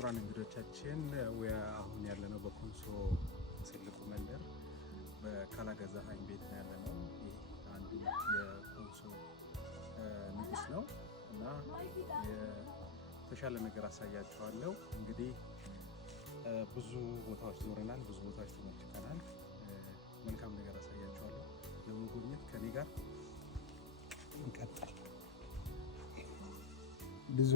ክቡራን እንግዶቻችን አሁን ያለነው በኮንሶ ትልቁ መንደር በካላገዛሃኝ ቤት ነው ያለነው። ይህ አንዱ የኮንሶ ንጉስ ነው እና የተሻለ ነገር አሳያችኋለሁ። እንግዲህ ብዙ ቦታዎች ዞረናል፣ ብዙ ቦታዎች ተመልክተናል። መልካም ነገር አሳያችኋለሁ። ለመጎብኘት ከኔ ጋር እንቀጥል። ብዙ